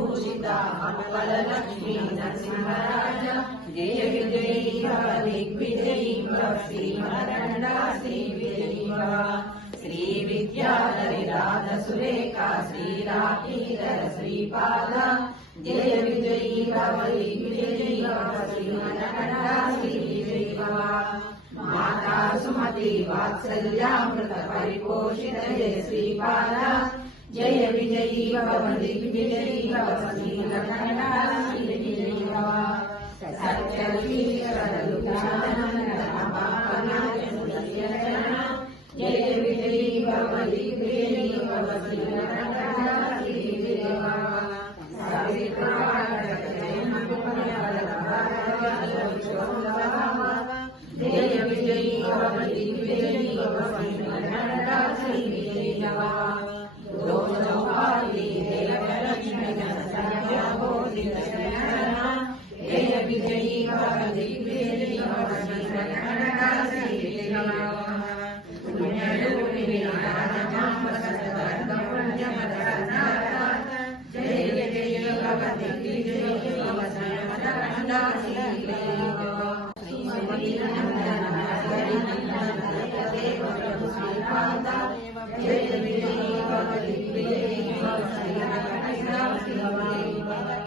विभूषित मङ्गललक्ष्मी नरसिंहराज जय विजयी भव दिग्विजयी भव श्रीमरण्डा श्रीविजयी भव श्री विद्याधरिराज सुरेखा श्रीराकीधर श्रीपाद जय विजयी भव दिग्विजयी भव श्रीमरण्डा श्रीविजयी भव माता सुमति वात्सल्यामृत परिपोषित जय श्रीपाद जय विजयी भव दिग्विजयी भव श्रीमरण्डा श्रीविजयी भव जय विजयी भव दिग्विजयी भव श्रीमरण्डा श्रीविजयी भव जय विजयी भव दिग्विजयी भव श्रीमरण्डा श्रीविजयी भव जय विजयी भव दिग्विजयी भव श्रीमरण्डा श्रीविजयी भव जय विजयी भव दिग्विजयी भव श्रीमरण्डा श्रीविजयी भव जय विजयी भव दिग्विजयी भव श्रीमरण्डा श्रीविजयी भव